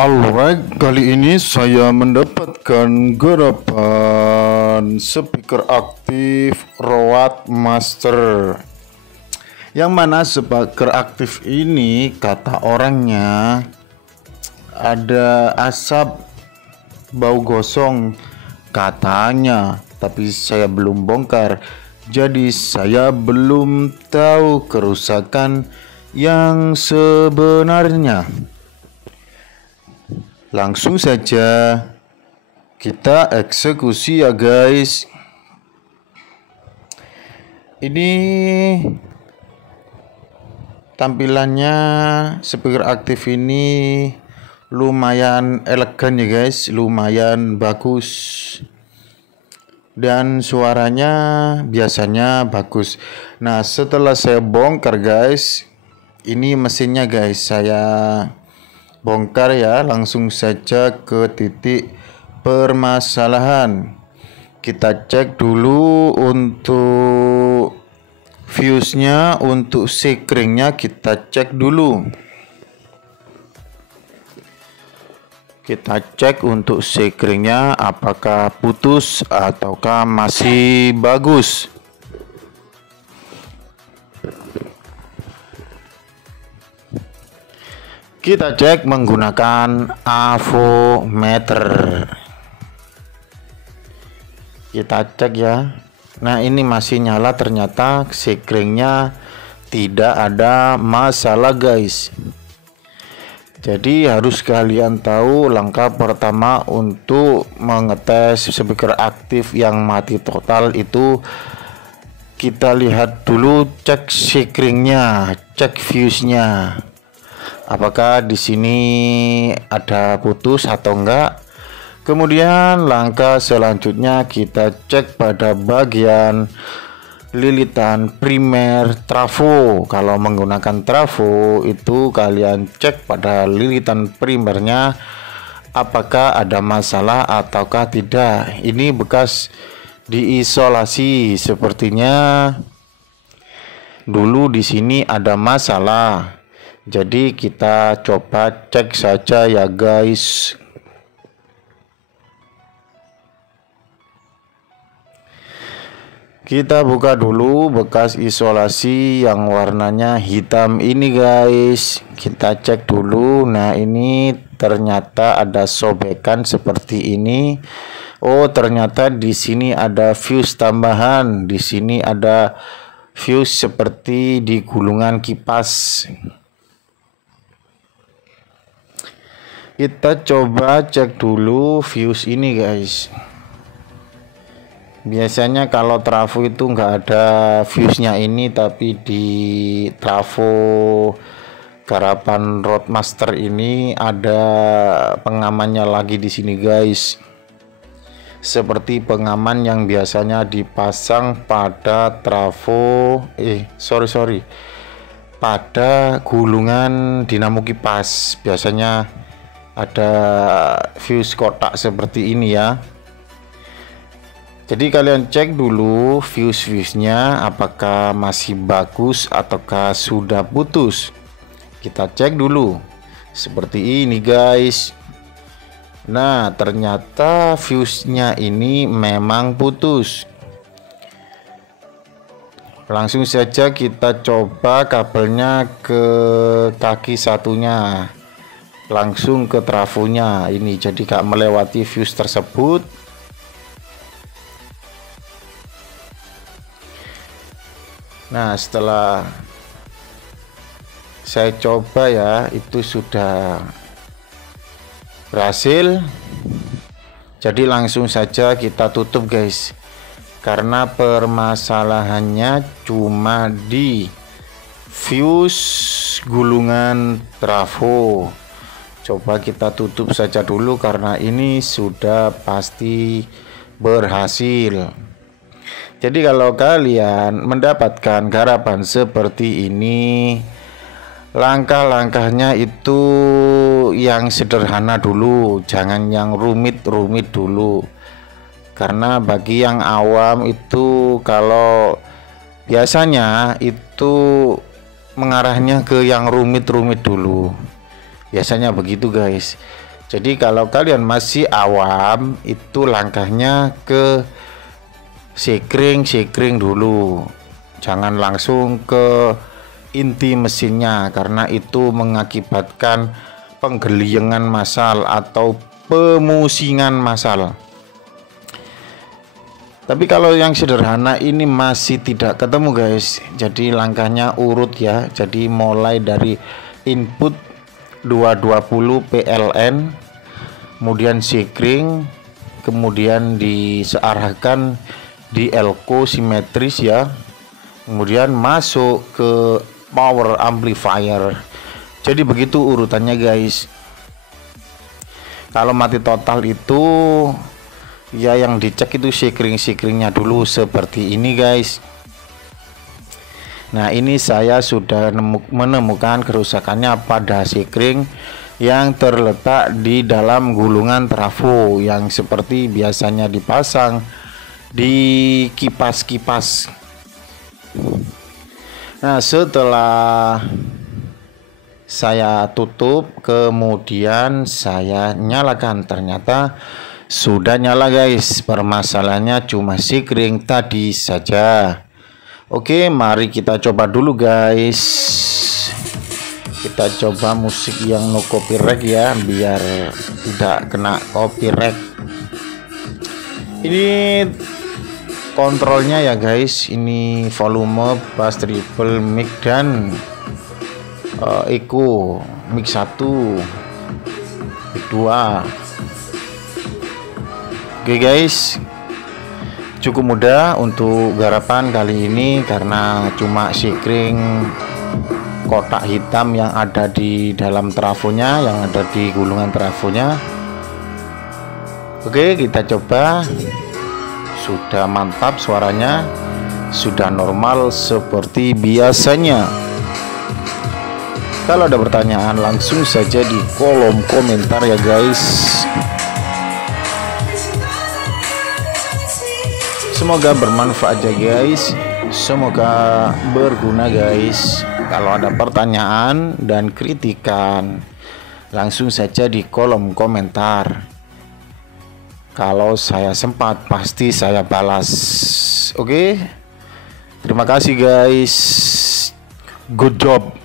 Alright, kali ini saya mendapatkan garapan speaker aktif Rode Master. Yang mana speaker aktif ini kata orangnya ada asap bau gosong katanya, tapi saya belum bongkar. Jadi saya belum tahu kerusakan yang sebenarnya. Langsung saja kita eksekusi ya guys. Ini tampilannya speaker aktif ini lumayan elegan ya guys, lumayan bagus. Dan suaranya biasanya bagus. Nah, setelah saya bongkar guys, ini mesinnya guys, saya bongkar ya, langsung saja ke titik permasalahan. Kita cek dulu untuk fuse-nya, untuk sekringnya kita cek dulu. Kita cek untuk sekringnya apakah putus ataukah masih bagus. Kita cek menggunakan avometer. Kita cek ya. Nah, ini masih nyala, ternyata sekringnya tidak ada masalah guys. Jadi harus kalian tahu langkah pertama untuk mengetes speaker aktif yang mati total itu, kita lihat dulu, cek sekringnya, cek fuse-nya. Apakah di sini ada putus atau enggak? Kemudian langkah selanjutnya kita cek pada bagian lilitan primer trafo. Kalau menggunakan trafo itu kalian cek pada lilitan primernya apakah ada masalah ataukah tidak. Ini bekas diisolasi, sepertinya dulu di sini ada masalah. Jadi kita coba cek saja ya guys. Kita buka dulu bekas isolasi yang warnanya hitam ini guys. Kita cek dulu. Nah, ini ternyata ada sobekan seperti ini. Oh, ternyata di sini ada fuse tambahan. Di sini ada fuse seperti di gulungan kipas. Kita coba cek dulu fuse ini guys. Biasanya kalau trafo itu nggak ada fuse-nya ini, tapi di trafo garapan Rode Master ini ada pengamannya lagi di sini guys. Seperti pengaman yang biasanya dipasang pada trafo pada gulungan dinamo kipas. Biasanya ada fuse kotak seperti ini ya. Jadi kalian cek dulu fuse-nya apakah masih bagus ataukah sudah putus. Kita cek dulu seperti ini guys. Nah, ternyata fuse-nya ini memang putus. Langsung saja kita coba kabelnya ke kaki satunya, langsung ke trafonya ini, jadi gak melewati fuse tersebut. Nah, setelah saya coba ya, itu sudah berhasil. Jadi langsung saja kita tutup guys, karena permasalahannya cuma di fuse gulungan trafo. Coba kita tutup saja dulu karena ini sudah pasti berhasil. Jadi kalau kalian mendapatkan garapan seperti ini, langkah-langkahnya itu yang sederhana dulu, jangan yang rumit-rumit dulu. Karena bagi yang awam itu, kalau biasanya itu mengarahnya ke yang rumit-rumit dulu. Biasanya begitu guys. Jadi kalau kalian masih awam, itu langkahnya ke sekring dulu, jangan langsung ke inti mesinnya, karena itu mengakibatkan penggeliengan massal atau pemusingan massal. Tapi kalau yang sederhana ini masih tidak ketemu guys, jadi langkahnya urut ya. Jadi mulai dari input 220 PLN, kemudian sekring, kemudian disearahkan di elko simetris ya, kemudian masuk ke power amplifier. Jadi begitu urutannya guys. Kalau mati total itu ya yang dicek itu sekringnya dulu seperti ini guys. Nah ini saya sudah menemukan kerusakannya pada sekring yang terletak di dalam gulungan trafo yang seperti biasanya dipasang di kipas-kipas. Nah setelah saya tutup kemudian saya nyalakan, ternyata sudah nyala guys. Permasalahannya cuma sekring tadi saja. Oke, mari kita coba dulu guys. Kita coba musik yang no copyright ya, biar tidak kena copyright. Ini kontrolnya ya guys, ini volume, bass, treble, mic dan echo, mic 1, mic 2. Oke guys, cukup mudah untuk garapan kali ini karena cuma sekring kotak hitam yang ada di dalam trafonya, yang ada di gulungan trafonya. Oke, kita coba. Sudah mantap suaranya, sudah normal seperti biasanya. Kalau ada pertanyaan langsung saja di kolom komentar ya guys. Semoga bermanfaat ya guys, semoga berguna guys. Kalau ada pertanyaan dan kritikan langsung saja di kolom komentar. Kalau saya sempat pasti saya balas. Oke, terima kasih guys, good job.